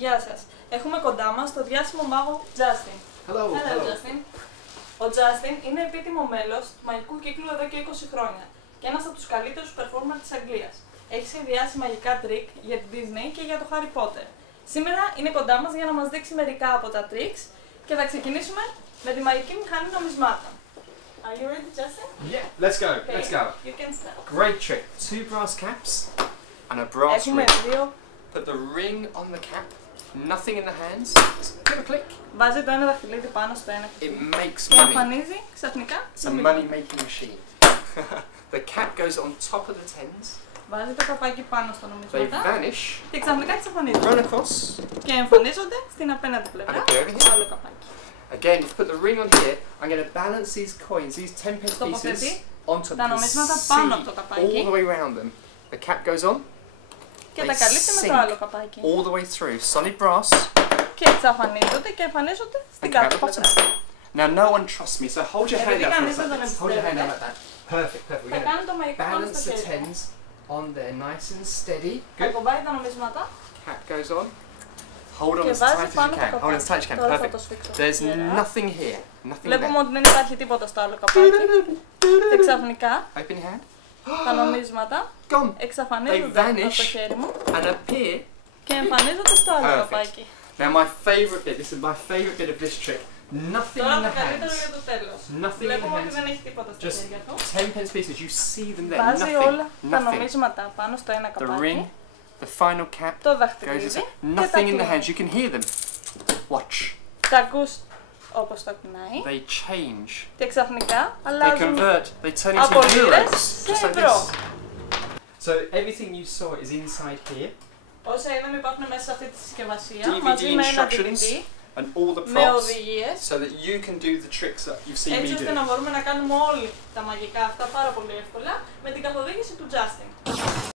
Γεια σας. Έχουμε κοντά μας το διάσημο μάγο Justin. Hello. Hello, Justin. Ο Justin είναι επίτιμο μέλος του μαγικού κύκλου εδώ και 20 χρόνια και ένας από τους καλύτερους performer της Αγγλίας. Έχει σχεδιάσει μαγικά τρίκ για την Disney και για το Harry Potter. Σήμερα είναι κοντά μας για να μας δείξει μερικά από τα tricks και θα ξεκινήσουμε με τη μαγική μηχανή νομισμάτων. Are you ready, Justin? Yeah, let's go. Okay. Let's go. You can start. Great trick. 2 brass caps and a brass Έχουμε ring. δύο. Put the ring on the cap. Nothing in the hands. Give a click. Βάζει το ένα δαχτυλίδι πάνω στο ένα It makes και money. εμφανίζει ξαφνικά It's a τη money making machine. The cap goes on top of the tens. Βάζει το καπάκι πάνω στο They νομίσματα vanish. και ξαφνικά εξαφανίζονται. Run across. Και εμφανίζονται στην απέναντι πλευρά And appear over here. στο άλλο καπάκι. Again, you put the ring on here. I'm going to balance these coins, these 10 pence pieces, Τοποθετεί onto τα the νομίσματα sea, πάνω από το all καπάκι the way around them. The cap goes on, και they τα καλύπτει με το sink άλλο καπάκι. all the way through. Solid brass. Και εξαφανίζονται και εμφανίζονται στην And κάτω grab the πλευρά. bottom. Now, no one trusts me, so hold your hand Επειδή out for a κανείς δεν τον second. Hold your hand out εμπιστεύεται. like that. Perfect, perfect. Θα We're going κάνει το to μαγικό πάνω balance στο the χέρι μου. tens on there, nice and steady. Good. Ακουμπάει τα νομίσματα Cap goes on. Hold on και as βάζει tight as you πάνω το can. Hold on as tight as you καπάκι. can. Τώρα θα Perfect. το σφίξω. There's γερά. nothing here. Nothing Βλέπουμε there. ότι δεν υπάρχει τίποτα στο άλλο καπάκι και ξαφνικά Open your hand. τα νομίσματα Gone. εξαφανίζονται They από vanish. το χέρι μου And appear. και εμφανίζονται στο άλλο Perfect. καπάκι. Now my favourite bit, this is my favourite bit of this trick. Nothing Τώρα in το the καλύτερο για hands. το τέλος. Nothing in the Βλέπουμε ότι hands. δεν έχει τίποτα στα Just χέρια του. 10 pence pieces. You see them there. Βάζει Nothing. όλα τα Nothing. νομίσματα πάνω στο ένα The ring, καπάκι, the final cap το goes δαχτυλίδι this και way. τα Nothing in the κλείνει. hands. You can hear them. Watch. Τα ακούς όπως το κουνάει They change. και ξαφνικά They αλλάζουν convert. They turn από into λίρες euros. σε Just like ευρώ. this. So everything you saw is inside here. Όσα είδαμε υπάρχουν μέσα σε αυτή τη συσκευασία DVD μαζί με ένα instructions DVD and all the με props, οδηγίες so that you can do the tricks that you've seen me έτσι ώστε do. να μπορούμε να κάνουμε όλοι τα μαγικά αυτά πάρα πολύ εύκολα με την καθοδήγηση του Justin.